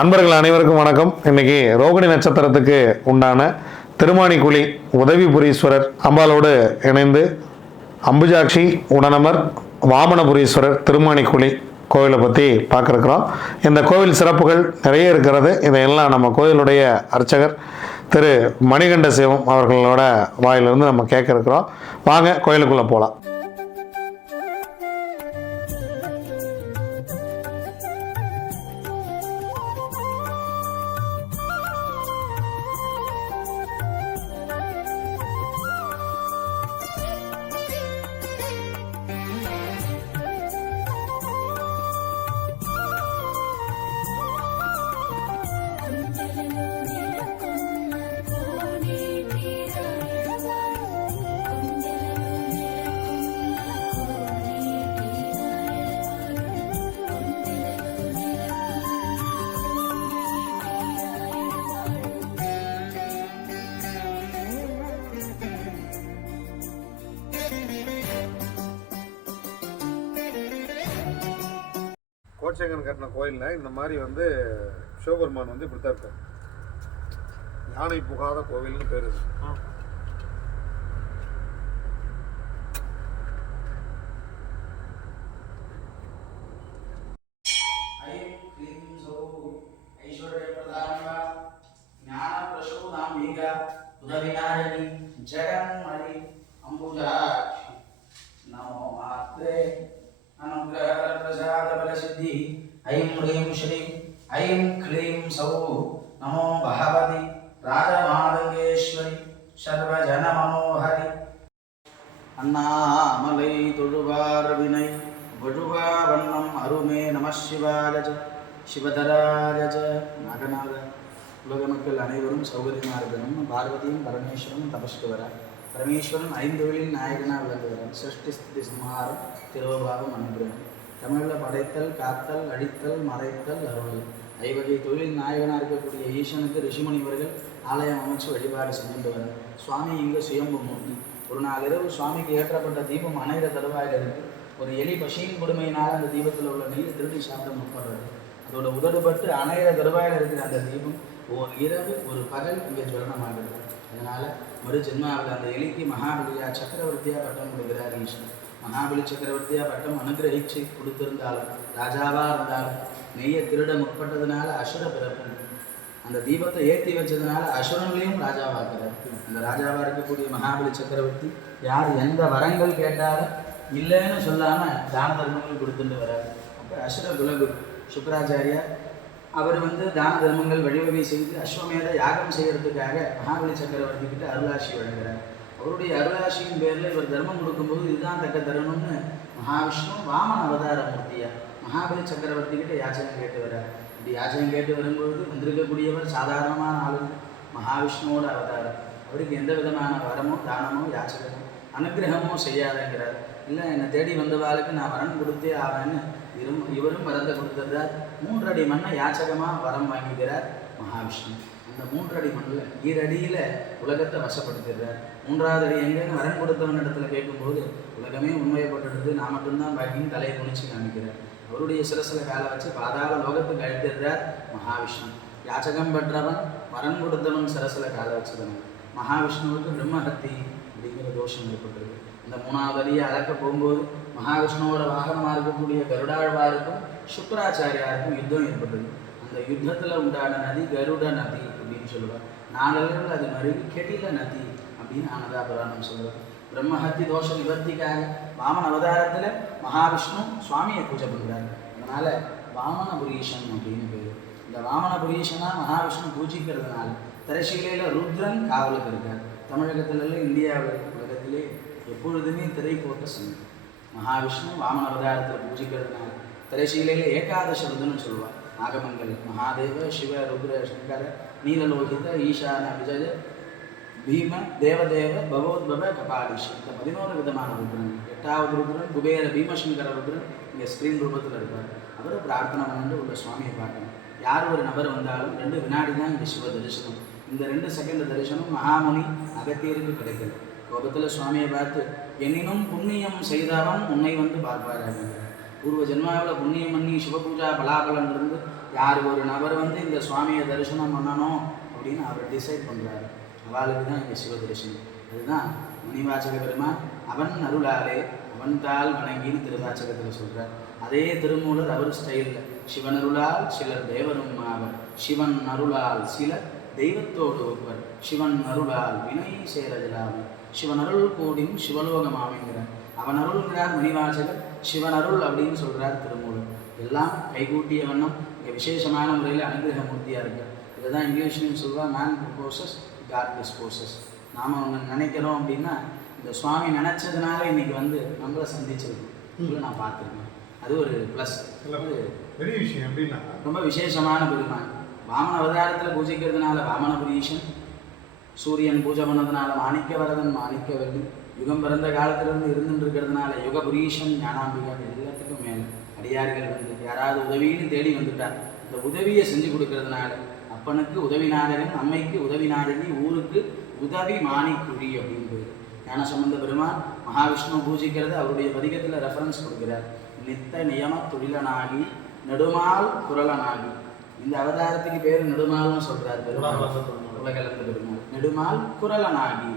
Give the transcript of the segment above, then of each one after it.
அன்பர்கள் அனைவருக்கும் வணக்கம். இன்னைக்கு ரோகிணி நட்சத்திரத்துக்கு உண்டான திருமாணிக்குழி உதவி புரீஸ்வரர் அம்பாலோடு இணைந்து அம்புஜாட்சி உடனமர் வாமனபுரீஸ்வரர் திருமாணிக்குழி கோவிலை பற்றி பார்க்குறோம். இந்த கோவில் சிறப்புகள் நிறைய இருக்கிறது. இதையெல்லாம் நம்ம கோவிலுடைய அர்ச்சகர் திரு மணிகண்ட சிவம் அவர்களோட வாயிலிருந்து நம்ம கேட்க இருக்கிறோம் வாங்க கோயிலுக்குள்ளே போகலாம் கோட்சேங்கன் கட்டின கோயிலில் இந்த மாதிரி வந்து சிவபெருமான் வந்து இப்படி தான் இருக்கார். யானை புகாத கோவில்னு பேர் உதவினாரணி ஜெகன்மணி அம்புஜா நமோ மாத்ரே. అనుగ్రహప్రసాదబలసిద్ధి ఐం హ్రీం శ్రీం ఐం క్లీం సౌ నమో భగవతి రాజమాదంగేశ్వరి సర్వజన అన్నామలై తొడువార వినై అరుమే நம சிவாரஜ சிவதராரஜ நாகநாத உலக மக்கள் அனைவரும் பரமேஸ்வரன் ஐந்தொழில் நாயகனாக விளங்குகிறான் சிருஷ்டி ஸ்திதி சம்ஹாரம் திருவபாகம் அனுகிரகம் தமிழில் படைத்தல் காத்தல் அழித்தல் மறைத்தல் அருள் ஐவகை தொழில் நாயகனாக இருக்கக்கூடிய ஈசனுக்கு ரிஷிமுனிவர்கள் ஆலயம் அமைச்சு வழிபாடு செஞ்சுட்டு வர சுவாமி இங்கே சுயம்பு மூர்த்தி. ஒரு நாள் இரவு சுவாமிக்கு ஏற்றப்பட்ட தீபம் அணைகிற தருவாயில் இருக்கு ஒரு எலி பசியின் கொடுமையினால் அந்த தீபத்தில் உள்ள நீர் திருடி சாப்பிட முற்படுறது அதோட உதடுபட்டு அணைகிற தருவாயில் இருக்கிற அந்த தீபம் ஒரு இரவு ஒரு பகல் இங்கே ஜுவலனமாகுது அதனால் ஒரு ஜென்மாவில் அந்த எலிக்கு மகாபலியா சக்கரவர்த்தியா பட்டம் கொடுக்கிறார் ஈஸ்வரன் மகாபலி சக்கரவர்த்தியா பட்டம் அனுகிரகிச்சு கொடுத்திருந்தாலும் ராஜாவாக இருந்தாலும் நெய்யை திருட முற்பட்டதுனால அசுர பிறப்பு அந்த தீபத்தை ஏற்றி வச்சதுனால அசுரங்களையும் ராஜாவாக்குறார். அந்த ராஜாவாக இருக்கக்கூடிய மகாபலி சக்கரவர்த்தி யார் எந்த வரங்கள் கேட்டாலும் இல்லைன்னு சொல்லாமல் தான தர்மங்கள் கொடுத்துட்டு வர்றார். அப்போ அசுர குலகுரு சுக்கராச்சாரியா அவர் வந்து தான தர்மங்கள் வழிவகை செய்து அஸ்வமேத யாகம் செய்கிறதுக்காக மகாபலி சக்கரவர்த்தி கிட்ட அருளாசி வழங்குறார். அவருடைய அருளாசியின் பேரில் இவர் தர்மம் கொடுக்கும்போது இதுதான் தக்க தரணும்னு மகாவிஷ்ணு வாமன அவதார மூர்த்தியா மகாபலி சக்கரவர்த்தி கிட்ட யாச்சனை கேட்டு வர்றார் இப்படி யாச்சனை கேட்டு வரும்பொழுது வந்திருக்கக்கூடியவர் சாதாரணமான ஆளு மகாவிஷ்ணுவோட அவதாரம். அவருக்கு எந்த விதமான வரமோ தானமோ யாச்சகமோ அனுகிரகமோ செய்யாதங்கிறார். இல்லை என்னை தேடி வந்தவாளுக்கு நான் வரன் கொடுத்தே ஆவேன்னு இவரும் இவரும் வரத்தை கொடுத்துறார் மூன்றடி மண்ணை யாச்சகமாக வரம் வாங்கிக்கிறார் மகாவிஷ்ணு. அந்த மூன்றடி மண்ணில் ஈரடியில் உலகத்தை வசப்படுத்துகிறார் மூன்றாவது அடி எங்கேன்னு வரம் கொடுத்தவன் இடத்துல கேட்கும்போது உலகமே உண்மையப்பட்டுடுது நான் மட்டும்தான் பாக்கின்னு தலையை குனிச்சு காமிக்கிறார். அவருடைய சிரசில் காலை வச்சு பாதாள லோகத்துக்கு அழுத்திடுறார் மகாவிஷ்ணு. யாச்சகம் பெற்றவன் வரம் கொடுத்தவன் சிரசில் காலை வச்சவன் மகாவிஷ்ணுவுக்கு பிரம்மஹத்தி அப்படிங்கிற தோஷம் ஏற்பட்டிருக்கு. இந்த மூணாவது அடியை அளக்க போகும்போது மகாவிஷ்ணுவோட வாகனமாக இருக்கக்கூடிய கருடாழ்வாருக்கும் சுக்கராச்சாரியாருக்கும் யுத்தம் ஏற்பட்டது அந்த யுத்தத்தில் உண்டான நதி கருட நதி அப்படின்னு சொல்லுவார் நாளிலிருந்து அது மருவி கெடில நதி அப்படின்னு ஆனதா புராணம் சொல்லுவார் பிரம்மஹத்தி தோஷ நிவர்த்திக்காக வாமன அவதாரத்தில் மகாவிஷ்ணு சுவாமியை பூஜை பண்ணுறாரு அதனால வாமனபுரீஷன் அப்படின்னு பேர். இந்த வாமனபுரீஷனாக மகாவிஷ்ணு பூஜிக்கிறதுனால திரைசீலையில் ருத்ரன் காவலுக்கு இருக்கார். தமிழகத்துல இந்தியாவில் உலகத்திலே எப்பொழுதுமே திரை போட்ட சங்கம் மகாவிஷ்ணு வாமன அவதாரத்தில் பூஜிக்கிறதுனால திரைசீலையில் ஏகாதச ருத்ரன்னு சொல்லுவார். நாகமங்கல் மகாதேவ சிவ ருத்ர சங்கர நீலலோகித ஈசான விஜய பீம தேவதேவ பகவத்பவ கபாலிஷ் இந்த பதினோரு விதமான ருத்ரன் எட்டாவது ருத்ரன் குபேர பீமசங்கர ருத்ரன் இங்கே ஸ்க்ரீன் ரூபத்தில் இருப்பார். அவர் பிரார்த்தனை பண்ணிட்டு உள்ள சுவாமியை பார்க்கணும். யார் ஒரு நபர் வந்தாலும் ரெண்டு வினாடி தான் இங்கே சிவ தரிசனம். இந்த ரெண்டு செகண்ட் தரிசனம் மகாமுனி அகத்தியருக்கு கிடைக்கல. கோபத்தில் சுவாமியை பார்த்து எனினும் புண்ணியம் செய்தாலும் உன்னை வந்து பார்ப்பார் அப்படிங்கிறார். பூர்வ ஜென்மாவில் புண்ணியம் பண்ணி சிவபூஜா பலாபலன் இருந்து யார் ஒரு நபர் வந்து இந்த சுவாமியை தரிசனம் பண்ணணும் அப்படின்னு அவர் டிசைட் பண்ணுறாரு அவளுக்கு தான் இந்த சிவ தரிசனம். அதுதான் முனிவாச்சக பெருமான் அவன் அருளாலே அவன் தாள் வணங்கின்னு திருவாச்சகத்தில் சொல்கிறார் அதே திருமூலர் அவர் ஸ்டைலில் சிவன் அருளால் சிலர் தேவரும் ஆவர். சிவன் அருளால் சிலர் தெய்வத்தோடு ஒருவர். சிவன் அருளால் வினை சேரதிலாமை சிவன் அருள் கூடியும் சிவலோகம் ஆமைங்கிறார் அவன் அருள்கிறார் முனிவாசகர் சிவன் அருள் அப்படின்னு சொல்கிறார் திருமூலர். எல்லாம் கைகூட்டிய வண்ணம் இங்கே விசேஷமான முறையில் அனுகிரக மூர்த்தியாக இருக்கார். இதை தான் இங்கிலீஷ்லையும் சொல்வா மேன் ப்ரொபோசஸ் காட் டிஸ்போசஸ் நாம் ஒன்று நினைக்கிறோம் அப்படின்னா இந்த சுவாமி நினச்சதுனால இன்னைக்கு வந்து நம்மளை சந்திச்சிருக்கோம். இல்லை நான் பார்த்துருக்கேன். அது ஒரு ப்ளஸ் பெரிய விஷயம் எப்படின்னா ரொம்ப விசேஷமான பெருமான். வாமன அவதாரத்தில் பூஜிக்கிறதுனால வாமனபுரீஷன் சூரியன் பூஜை பண்ணதுனால மாணிக்கவரதன் மாணிக்கவல்லி யுகம் பிறந்த காலத்திலிருந்து இருந்துட்டு இருக்கிறதுனால யுகபுரீஷன் ஞானாம்பிகா எல்லாத்துக்கும் மேலே. அடியார்கள் வந்து யாராவது உதவின்னு தேடி வந்துட்டார். இந்த உதவியை செஞ்சு கொடுக்கறதுனால அப்பனுக்கு உதவி நாடகன் அம்மைக்கு உதவி நாடகி ஊருக்கு உதவி மாணிக்குழி அப்படின்னு பேர் ஞானசம்பந்த பெருமான் மகாவிஷ்ணு பூஜிக்கிறது அவருடைய பதிகத்தில் ரெஃபரன்ஸ் கொடுக்கிறார். நித்த நியம தொழிலனாகி நெடுமால் குரலனாகி. இந்த அவதாரத்துக்கு பேர் நெடுமால்னு சொல்றார் பெருமாள். உலகளந்த பெருமாள். நெடுமால் குரலனாகி.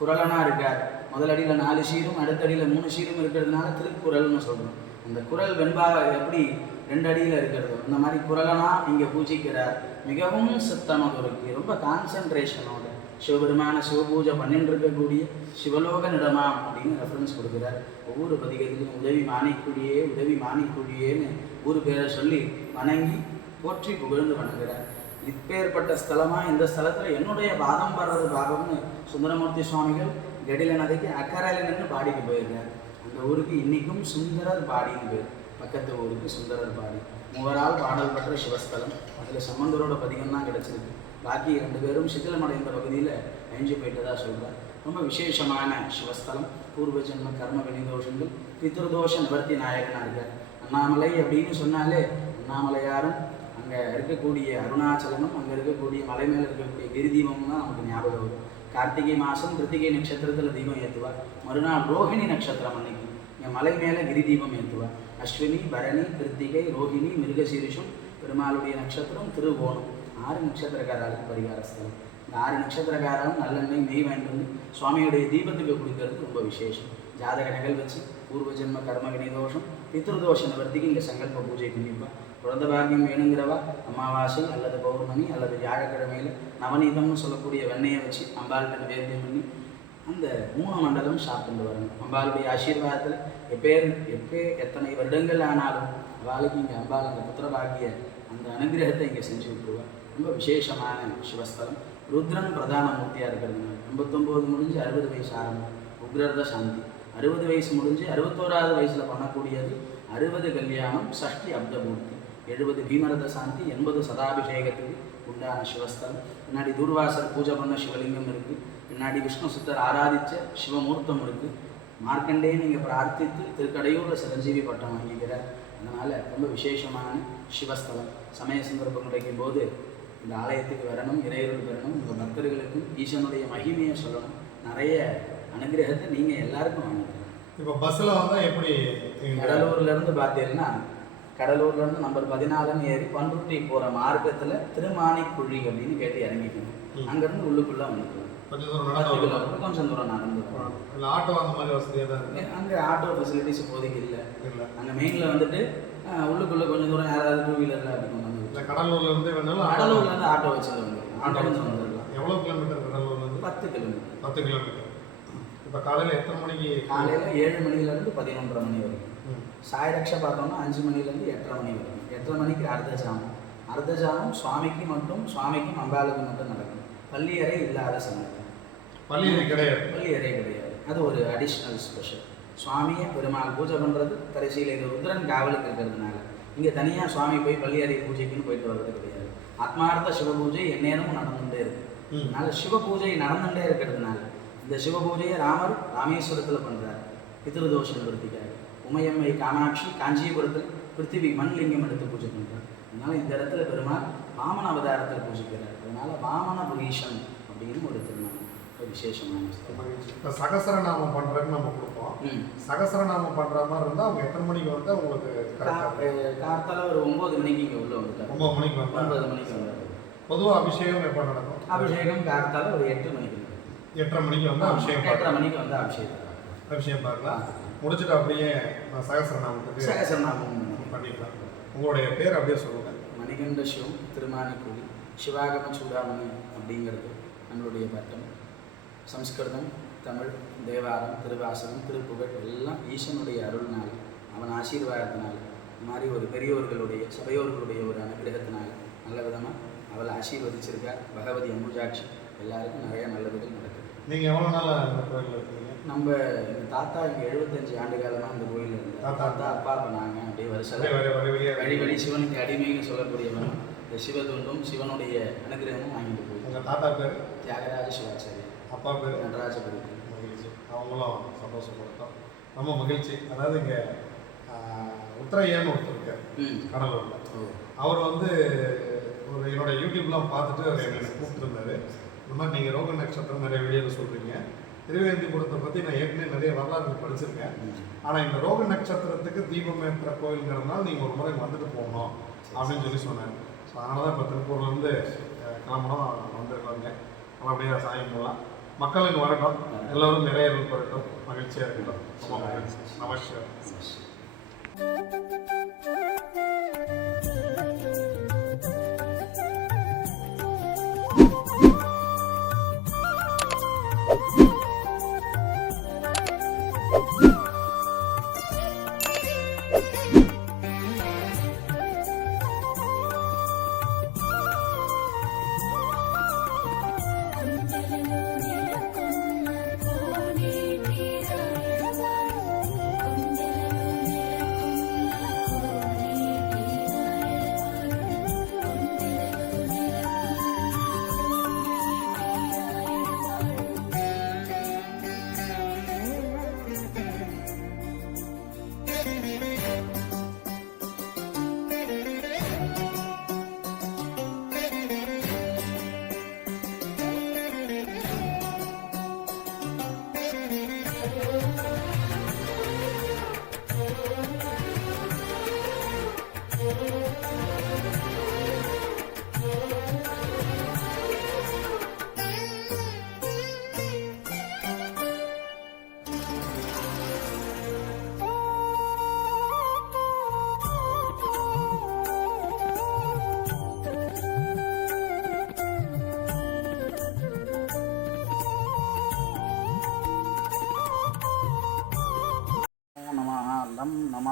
குரலனா இருக்கார். முதல் அடியில் நாலு சீரும் அடுத்த அடியில் மூணு சீரும் இருக்கிறதுனால திருக்குறள்னு சொல்கிறோம் அந்த குரல் வெண்பா எப்படி ரெண்டு அடியில் இருக்கிறதோ இந்த மாதிரி குரலனா இங்கே பூஜிக்கிறார். மிகவும் சித்தமதுருக்கு ரொம்ப கான்சன்ட்ரேஷனோட சிவபெருமான சிவபூஜை பண்ணிட்டு இருக்கக்கூடிய சிவலோக நிடமா அப்படின்னு ரெஃபரன்ஸ் கொடுக்குறார். ஒவ்வொரு பதிகத்திலும் உதவி மாணிக்குடியே உதவி மாணிக்குடியேன்னு ஊர் பேரை சொல்லி வணங்கி போற்றி புகழ்ந்து வணங்குறார். இப்பேற்பட்ட ஸ்தலமாக இந்த ஸ்தலத்தில் என்னுடைய பாதம் படுறது பாகம்னு சுந்தரமூர்த்தி சுவாமிகள் கெடில நதிக்கு அக்கறையில் நின்று பாடிட்டு போயிருக்கார் அந்த ஊருக்கு இன்னைக்கும் சுந்தரர் பாடின்னு பேர். பக்கத்து ஊருக்கு சுந்தரர் பாடி. மூவரால் பாடல் பெற்ற சிவஸ்தலம். அதில் சம்பந்தரோட பதிகம் தான் கிடச்சிருக்கு. பாக்கி ரெண்டு பேரும் சிதிலமடைந்த பகுதியில் அழிஞ்சு போயிட்டதாக சொல்கிறார் ரொம்ப விசேஷமான சிவஸ்தலம். பூர்வ ஜென்ம கர்ம வினிதோஷங்கள் பித்ருதோஷ நிவர்த்தி நாயகனாக இருக்கார். அண்ணாமலை அப்படின்னு சொன்னாலே அண்ணாமலையாரும் அங்கே இருக்கக்கூடிய அருணாச்சலமும் அங்கே இருக்கக்கூடிய மலை மேலே இருக்கக்கூடிய கிரிதீபமும் தான் நமக்கு ஞாபகம் வரும். கார்த்திகை மாதம் கிருத்திகை நட்சத்திரத்தில் தீபம் ஏற்றுவார் மறுநாள் ரோஹிணி நட்சத்திரம் அன்னைக்கு என் மலை மேலே கிரி தீபம் ஏற்றுவார் அஸ்வினி பரணி கிருத்திகை ரோஹிணி மிருகசீரிஷம் பெருமாளுடைய நட்சத்திரம் திருவோணம். ஆறு நட்சத்திரக்காரர்களுக்கு பரிகாரஸ்தலம் இந்த ஆறு நட்சத்திரக்காரரும் நல்லெண்ணெய் நெய் வாங்கிட்டு வந்து சுவாமியுடைய தீபத்துக்கு கொடுக்கறது ரொம்ப விசேஷம். ஜாதக நிகழ் வச்சு பூர்வ ஜென்ம கர்ம வினிதோஷம் பித்ருதோஷ நிவர்த்திக்கு இங்கே சங்கல்ப பூஜை பண்ணிப்பா குழந்த பாக்கியம் வேணுங்கிறவா? அமாவாசை அல்லது பௌர்ணமி அல்லது வியாழக்கிழமையில் நவநீதம்னு சொல்லக்கூடிய வெண்ணெயை வச்சு அம்பாள்கிட்ட வேத்தியம் பண்ணி அந்த மூணு மண்டலம் சாப்பிட்டு வரணும். அம்பாளுடைய ஆசீர்வாதத்தில் எப்பேர் எப்பே எத்தனை வருடங்கள் ஆனாலும் அவளுக்கு இங்கே அம்பாள் அந்த புத்திர அந்த அனுகிரகத்தை இங்கே செஞ்சு விட்டுருவாள் ரொம்ப விசேஷமான சிவஸ்தலம். ருத்ரன் பிரதான மூர்த்தியாக இருக்கிறதுனால ஐம்பத்தொம்போது முடிஞ்சு அறுபது வயசு ஆரம்பம். உக்ரர்த சாந்தி. அறுபது வயசு முடிஞ்சு அறுபத்தோராவது வயசில் பண்ணக்கூடியது அறுபது கல்யாணம் சஷ்டி அப்தமூர்த்தி. எழுபது பீமரத சாந்தி எண்பது சதாபிஷேகத்துக்கு உண்டான சிவஸ்தலம். பின்னாடி தூர்வாசர் பூஜை பண்ண சிவலிங்கம் இருக்குது பின்னாடி விஷ்ணு சுத்தர் ஆராதிச்ச சிவமூர்த்தம் இருக்குது மார்க்கண்டேன்னு இங்கே பிரார்த்தித்து திருக்கடையூரில் சிரஞ்சீவி பட்டம் வாங்கிக்கிறார். அதனால் ரொம்ப விசேஷமான சிவஸ்தலம். சமய சந்தர்ப்பம் கிடைக்கும் போது இந்த ஆலயத்துக்கு வரணும் இறையருள் பெறணும். உங்கள் பக்தர்களுக்கும் ஈசனுடைய மகிமையை சொல்லணும். நிறைய அனுகிரகத்தை நீங்கள் எல்லாருக்கும் வாங்கிக்கலாம். இப்போ பஸ்ஸில் வந்தால் எப்படி? கடலூர்ல இருந்து பார்த்தீங்கன்னா கடலூர்ல இருந்து நம்பர் பதினாலுன்னு ஏறி பண்ருட்டி போகிற மார்க்கத்தில் திருமானிக்குழி அப்படின்னு கேட்டு இறங்கிக்கணும். அங்கேருந்து உள்ளுக்குள்ளே வந்துக்கலாம் கொஞ்சம் தூரம் நடந்து கொஞ்சம் ஆட்டோ அந்த மாதிரி வசதியாக தான் இருக்கு. அங்கே ஆட்டோ ஃபெசிலிட்டிஸ் இப்போதைக்கு இல்லை. இல்லை. அங்கே மெயினில் வந்துட்டு உள்ளுக்குள்ளே கொஞ்சம் தூரம் யாராவது டூ வீலரில் அப்படி கொண்டு வந்து இல்லை கடலூர்ல இருந்தே வேணாலும் ஆட்டோ கடலூர்லேருந்து ஆட்டோ வச்சு வந்துடலாம். ஆட்டோ வச்சு வந்துடலாம். எவ்வளோ கிலோமீட்டர் கடலூர்ல இருந்து? பத்து கிலோமீட்டர் பத்து கிலோமீட்டர் இப்போ காலையில் எத்தனை மணிக்கு? காலையில் ஏழு மணிலேருந்து பதினொன்றரை மணி வரைக்கும். சாயரக்ஷா பார்த்தோம்னா அஞ்சு மணிலேருந்து எட்டரை மணி வரைக்கும். எட்டரை மணிக்கு அர்த்த ஜாமம். அர்த்த ஜாமம் சுவாமிக்கு மட்டும் சுவாமிக்கும் அம்பாளுக்கு மட்டும் நடக்கும். பள்ளி அறை இல்லாத சமயம். பள்ளி இது கிடையாது. பள்ளி அறை கிடையாது. அது ஒரு அடிஷ்னல் ஸ்பெஷல் சுவாமியை பெருமாள் பூஜை பண்ணுறது கடைசியில் இது ருத்ரன் காவலுக்கு இருக்கிறதுனால. இங்கே தனியாக சுவாமி போய் பள்ளி அறை பூஜைக்குன்னு போயிட்டு வர்றது கிடையாது. ஆத்மார்த்த சிவ பூஜை எந்நேரமும் நடந்துகிட்டே இருக்கு. அதனால சிவ பூஜை நடந்துகிட்டே இருக்கிறதுனால இந்த சிவ பூஜையை ராமர் ராமேஸ்வரத்தில் பண்ணுறார் பித்ருதோஷ நிவர்த்திக்காக. உமையம்மை காமாட்சி காஞ்சிபுரத்தில் பிருத்திவி மண்லிங்கம் எடுத்து பூஜை பண்ணுறார் அதனால இந்த இடத்துல பெருமாள் வாமன அவதாரத்தில் பூஜிக்கிறார். அதனால வாமன புரீஷன் அப்படின்னு ஒரு திருநாமம். விசேஷமான இப்போ சகசரநாமம் பண்ணுறதுன்னு நம்ம கொடுப்போம். சகசரநாமம் பண்ணுற மாதிரி இருந்தால் அவங்க எத்தனை மணிக்கு வந்து கார்த்தால ஒரு ஒம்பது மணிக்கு இங்கே உள்ள வந்துட்டார். ஒம்பது மணிக்கு வந்தால் ஒன்பது மணிக்கு வந்தார். பொதுவாக அபிஷேகம் எப்போ நடக்கும்? அபிஷேகம் கார்த்தால ஒரு எட்டு மணிக்கு எட்டரை மணிக்கு வந்து அபிஷேகம் எட்டரை மணிக்கு வந்து அபிஷேகம். அபிஷேகம் பார்க்கலாம் முடிச்சுட்டு அப்படியே சகசரநாமத்துக்கு சகசரநாமம் பண்ணிக்கலாம். உங்களுடைய பேர் அப்படியே சொல்லுங்கள் மணிகண்ட சிவம் திருமானிக்குடி சிவாகம சூடாமணி அப்படிங்கிறது நம்மளுடைய பட்டம். சம்ஸ்கிருதம் தமிழ் தேவாரம் திருவாசகம் திருப்புகழ் எல்லாம் ஈசனுடைய அருள்னால அவன் ஆசீர்வாதத்தினால இந்த மாதிரி ஒரு பெரியோர்களுடைய சபையோர்களுடைய ஒரு அனுகிரகத்தினால நல்ல விதமாக அவளை ஆசீர்வதிச்சிருக்கார் பகவதி அம்புஜாட்சி எல்லாருக்கும் நிறைய நல்லதுகள் நடக்குது. நீங்கள் எவ்வளோ நாள் கோயிலில் இருக்கீங்க? நம்ம எங்கள் தாத்தா இங்கே எழுபத்தஞ்சு ஆண்டு காலமாக இந்த கோயிலில் இருந்தார் தாத்தா. அப்பா அப்போ நாங்கள் அப்படியே வருஷம் வழி வழி சிவனுக்கு அடிமைன்னு சொல்லக்கூடியவன் இந்த சிவதுண்டும் சிவனுடைய அனுகிரகமும் வாங்கிட்டு போய் உங்கள் தாத்தா பேர்? தியாகராஜ சிவாச்சாரியர் அப்பா பேர்? நடராஜ குருக்கு மகிழ்ச்சி. அவங்களும் சந்தோஷப்பட்டோம். ரொம்ப மகிழ்ச்சி. அதாவது இங்கே உத்தரையன்னு ஒருத்தர் இருக்கார் கடலூரில். அவர் வந்து ஒரு என்னோட யூடியூப்லாம் பார்த்துட்டு அவர் என்னை கூப்பிட்டுருந்தாரு. இந்த மாதிரி நீங்கள் ரோக நட்சத்திரம் நிறைய வீடியோவில் சொல்கிறீங்க திருவேந்திபுரத்தை பற்றி நான் ஏற்கனவே நிறைய வரலாறு படிச்சிருக்கேன். ஆனால் இந்த ரோக நட்சத்திரத்துக்கு தீபம் ஏற்ற கோயிலுங்கிறதுனால நீங்கள் ஒரு முறை வந்துட்டு போகணும் அப்படின்னு சொல்லி சொன்னேன். ஸோ அதனால தான் இப்போ திருப்பூர்லேருந்து கிளம்பணும் வந்திருக்காங்க நல்லபடியாக சாயம் போகலாம் மக்கள் இங்கே வரட்டும். எல்லோரும் நிறைய அருள் பெறட்டும் மகிழ்ச்சியாக இருக்கட்டும். ரொம்ப மகிழ்ச்சி. நமஸ்காரம்.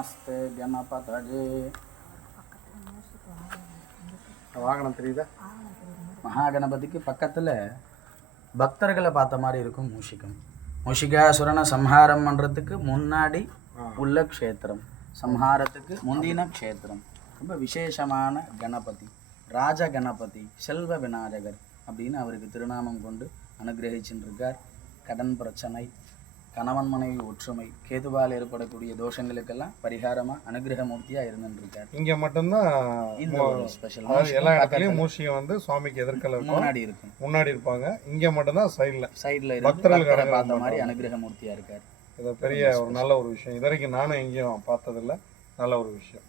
நமஸ்தே கணபதஜே வாகனம் தெரியுதா? மகாகணபதிக்கு பக்கத்தில் பக்தர்களை பார்த்த மாதிரி இருக்கும் மூஷிகம். மூஷிகாசுரனை சம்ஹாரம் பண்ணுறதுக்கு முன்னாடி உள்ள க்ஷேத்திரம் சம்ஹாரத்துக்கு முந்தின க்ஷேத்திரம். ரொம்ப விசேஷமான கணபதி ராஜ கணபதி செல்வ விநாயகர் அப்படின்னு அவருக்கு திருநாமம் கொண்டு அனுகிரகிச்சுட்டு இருக்கார். கடன் பிரச்சனை கணவன் மனைவி ஒற்றுமை கேதுவால் ஏற்படக்கூடிய தோஷங்களுக்கெல்லாம் பரிகாரமாக அனுகிரகமூர்த்தியாக இருந்துட்டு இருக்கார் இங்கே மட்டும்தான் இந்த ஒரு ஸ்பெஷல் எல்லா இடத்துலையும் மூஷியம் வந்து சுவாமிக்கு எதிர்க்கல முன்னாடி இருக்கும். முன்னாடி இருப்பாங்க. இங்கே மட்டும்தான் சைடில் சைடில் இருந்து பக்தர்களுக்கு பக்தரை அனுகிரகம் பார்த்த மாதிரி பண்றாங்க. அனுகிரகமூர்த்தியாக இருக்கார். இது பெரிய ஒரு நல்ல ஒரு விஷயம். இது வரைக்கும் நானும் எங்கேயும் பார்த்ததில்ல. நல்ல ஒரு விஷயம்.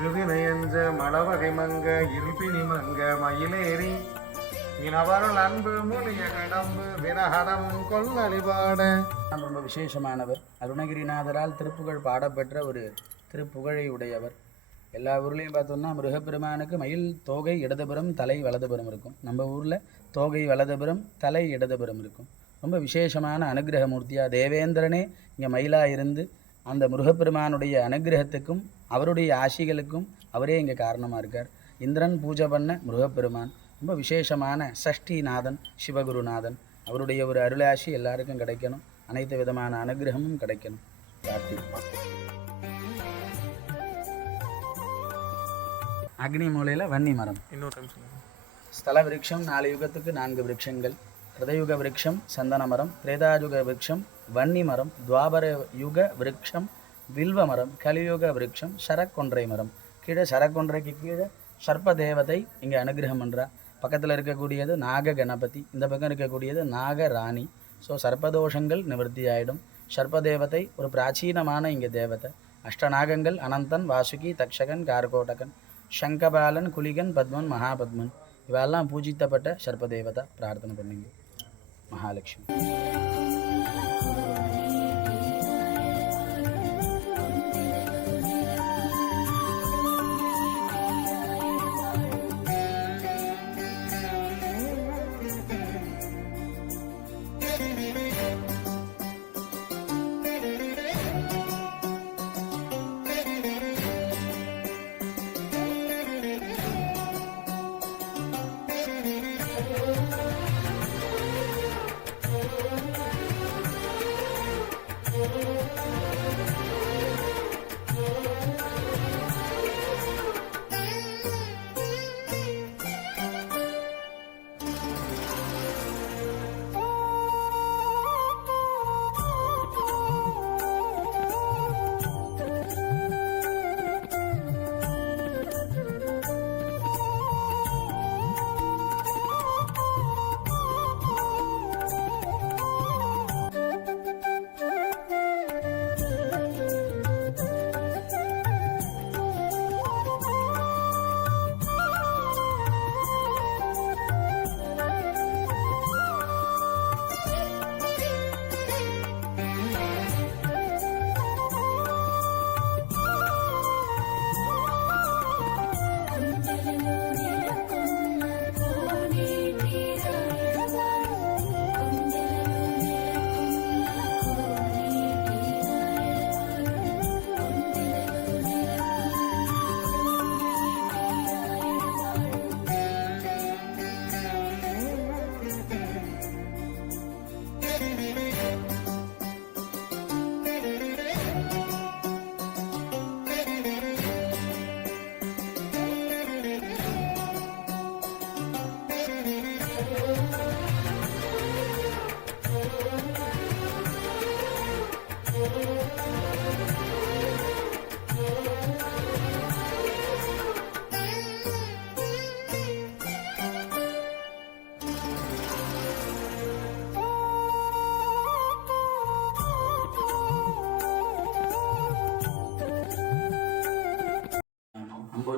இருவினையஞ்ச மலவகை மங்க இருப்பினி மங்க மயிலேறி. இனவருள் அன்பு மொழிய கடம்பு வினகரம் கொல்லழிபாட ரொம்ப விசேஷமானவர். அருணகிரிநாதரால் திருப்புகழ் பாடப்பெற்ற ஒரு திருப்புகழை உடையவர். எல்லா ஊர்லேயும் பார்த்தோம்னா மிருகப்பெருமானுக்கு மயில் தோகை இடதுபுறம் தலை வலதுபுறம் இருக்கும். நம்ம ஊரில் தோகை வலதுபுறம் தலை இடதுபுறம் இருக்கும். ரொம்ப விசேஷமான அனுகிரகமூர்த்தியாக தேவேந்திரனே இங்கே மயிலாக இருந்து அந்த முருகப்பெருமானுடைய அனுகிரகத்துக்கும் அவருடைய ஆசிகளுக்கும் அவரே இங்கே காரணமாக இருக்கார். இந்திரன் பூஜை பண்ண முருகப்பெருமான் ரொம்ப விசேஷமான சஷ்டிநாதன் சிவகுருநாதன் அவருடைய ஒரு அருளாசி எல்லாருக்கும் கிடைக்கணும். அனைத்து விதமான அனுகிரகமும் கிடைக்கணும். அக்னி மூலையில் வன்னி மரம். இன்னொரு ஸ்தல விருட்சம் நாலு யுகத்துக்கு நான்கு விருட்சங்கள். கிருதயுக விருட்சம் சந்தன மரம் திரேதாயுக விருட்சம் வன்னி மரம் துவாபர யுக விருட்சம் வில்வ மரம் கலியுக விருட்சம் சரக்கொன்றை மரம் கீழே சரக்கொன்றைக்கு கீழே சர்ப்ப தேவதை இங்கே அனுகிரகம் பண்ணுறா பக்கத்தில் இருக்கக்கூடியது நாக கணபதி இந்த பக்கம் இருக்கக்கூடியது நாக ராணி ஸோ சர்ப்பதோஷங்கள் நிவர்த்தி ஆகிடும் சர்ப்பதேவதை ஒரு பிராச்சீனமான இங்கே தேவதை. அஷ்டநாகங்கள் அனந்தன் வாசுகி தக்ஷகன் கார்கோடகன் சங்கபாலன் குலிகன் பத்மன் மகாபத்மன். இவெல்லாம் பூஜித்தப்பட்ட சர்ப்பதேவதை பிரார்த்தனை பண்ணுங்க. மகாலட்சுமி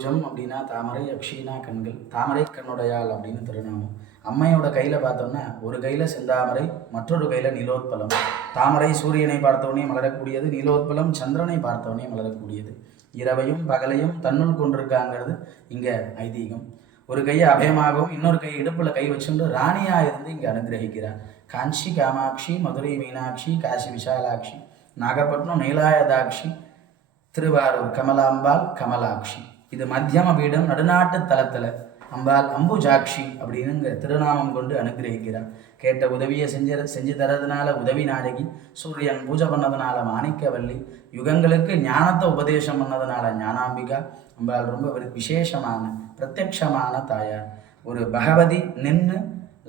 அம்புஜம் அப்படின்னா தாமரை அக்ஷீனா கண்கள் தாமரை கண்ணுடையாள் அப்படின்னு திருநாமம். அம்மையோட கையில் பார்த்தோம்னா ஒரு கையில் செந்தாமரை மற்றொரு கையில் நிலோத்பலம். தாமரை சூரியனை பார்த்தோன்னே மலரக்கூடியது நிலோத்பலம் சந்திரனை பார்த்தோன்னே மலரக்கூடியது. இரவையும் பகலையும் தன்னுள் கொண்டிருக்காங்கிறது இங்கே ஐதீகம். ஒரு கையை அபயமாகவும் இன்னொரு கை இடுப்பில் கை வச்சுட்டு ராணியாக இருந்து இங்கே அனுகிரகிக்கிறார். காஞ்சி காமாட்சி மதுரை மீனாட்சி காசி விசாலாட்சி நாகப்பட்டினம் நீலாயதாட்சி திருவாரூர் கமலாம்பாள் கமலாட்சி. இது மத்தியம பீடம் நடுநாட்டு தலத்தில். அம்பாள் அம்புஜாட்சி அப்படின்னுங்க திருநாமம் கொண்டு அனுகிரகிக்கிறார். கேட்ட உதவியை செஞ்ச செஞ்சு தரதுனால உதவி நாயகி சூரியன் பூஜை பண்ணதுனால மாணிக்கவல்லி யுகங்களுக்கு ஞானத்தை உபதேசம் பண்ணதுனால ஞானாம்பிகா அம்பாள் ரொம்ப ஒரு விசேஷமான பிரத்யக்ஷமான தாயார். ஒரு பகவதி நின்று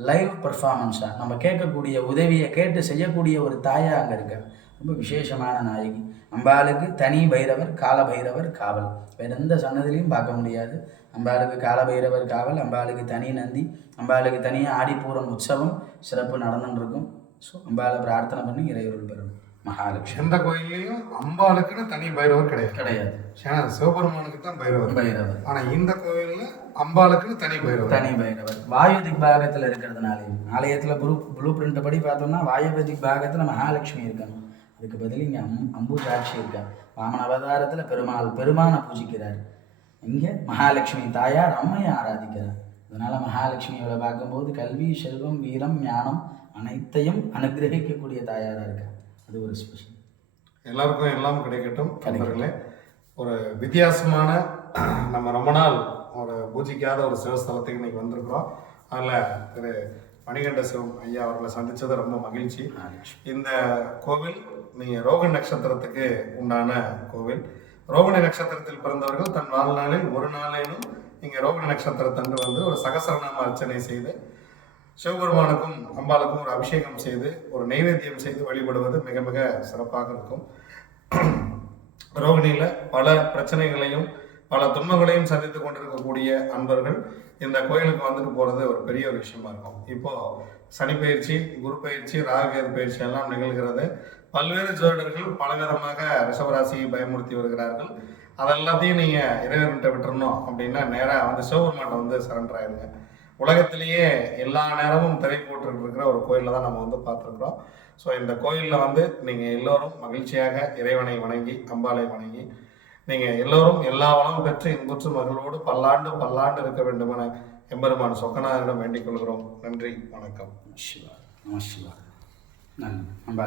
லைவ் பர்ஃபார்மன்ஸாக நம்ம கேட்கக்கூடிய உதவியை கேட்டு செய்யக்கூடிய ஒரு தாயா அங்கே இருக்க ரொம்ப விசேஷமான நாயகி. அம்பாளுக்கு தனி பைரவர் கால பைரவர் காவல். வேற எந்த சன்னதிலையும் பார்க்க முடியாது. அம்பாளுக்கு கால பைரவர் காவல். அம்பாளுக்கு தனி நந்தி. அம்பாளுக்கு தனியாக ஆடிப்பூரம் உற்சவம். சிறப்பு நடந்துன்னு இருக்கும். ஸோ அம்பாளை பிரார்த்தனை பண்ணி இறைவருள் பெறும் மகாலட்சுமி. எந்த கோயில்லையும் அம்பாளுக்குன்னு தனி பைரவர் கிடையாது. கிடையாது. ஏன்னா சிவபெருமானுக்கு தான் பைரவர். பைரவர். ஆனா இந்த கோயில்ல அம்பாளுக்குன்னு தனி பைரவர். தனி பைரவர். வாயு திக்பாகத்தில் இருக்கிறதுனாலையும். ஆலயத்தில் ப்ளூ ப்ளூ பிரிண்ட் படி பார்த்தோம்னா வாயு திக்பாகத்தில் மகாலட்சுமி இருக்கணும். அதுக்கு பதில் இங்கே அம் அம்புஜாட்சி இருக்கா வாமன அவதாரத்தில் பெருமாள் பெருமானை பூஜிக்கிறார். இங்கே மகாலட்சுமி தாயார் அம்மையை ஆராதிக்கிறார். அதனால மகாலட்சுமியோட பார்க்கும்போது கல்வி செல்வம் வீரம் ஞானம் அனைத்தையும் அனுகிரகிக்கக்கூடிய தாயாராக இருக்கா? அது ஒரு ஸ்பெஷல் எல்லாருக்கும் எல்லாம் கிடைக்கட்டும் நண்பர்களே. ஒரு வித்தியாசமான நம்ம ரொம்ப நாள் ஒரு பூஜிக்காத ஒரு சிவஸ்தலத்துக்கு இன்னைக்கு வந்திருக்கிறோம். அதில் திரு மணிகண்ட சிவம் ஐயா அவர்களை சந்திச்சது ரொம்ப மகிழ்ச்சி. இந்த கோவில் நீங்கள் ரோகன் நட்சத்திரத்துக்கு உண்டான கோவில். ரோகிணி நட்சத்திரத்தில் பிறந்தவர்கள் தன் வாழ்நாளில் ஒரு நாளேனும் இங்கே ரோகிணி நட்சத்திரத்தன்று வந்து ஒரு சகசரநாம அர்ச்சனை செய்து சிவபெருமானுக்கும் அம்பாளுக்கும் ஒரு அபிஷேகம் செய்து ஒரு நைவேத்தியம் செய்து வழிபடுவது மிக மிக சிறப்பாக இருக்கும். ரோகிணியில் பல பிரச்சனைகளையும் பல துன்பங்களையும் சந்தித்து கொண்டிருக்கக்கூடிய அன்பர்கள் இந்த கோயிலுக்கு வந்துட்டு போகிறது ஒரு பெரிய ஒரு விஷயமா இருக்கும். இப்போ சனி பயிற்சி குரு பயிற்சி ராகுகேது பயிற்சி எல்லாம் நிகழ்கிறது. பல்வேறு ஜோதிடர்கள் பலவிதமாக ரிஷபராசியை பயமுறுத்தி வருகிறார்கள். அதெல்லாத்தையும் நீங்கள் இறைவன்கிட்ட விட்டுறணும் அப்படின்னா நேராக வந்து சிவபெருமான்ட்ட வந்து சரண்டர் ஆயிருங்க. உலகத்திலேயே எல்லா நேரமும் திரை போட்டுக்கிட்டு இருக்கிற ஒரு கோயிலில் தான் நம்ம வந்து பார்த்துருக்குறோம். ஸோ இந்த கோயிலில் வந்து நீங்கள் எல்லோரும் மகிழ்ச்சியாக இறைவனை வணங்கி அம்பாளை வணங்கி நீங்கள் எல்லோரும் எல்லா வளமும் பெற்று இன்புற்று மகளோடு பல்லாண்டு பல்லாண்டு இருக்க வேண்டுமென எம்பெருமான் சொக்கநாதனிடம் வேண்டிக் கொள்கிறோம். நன்றி வணக்கம். சிவா நம சிவா. நன்றி. நம்ம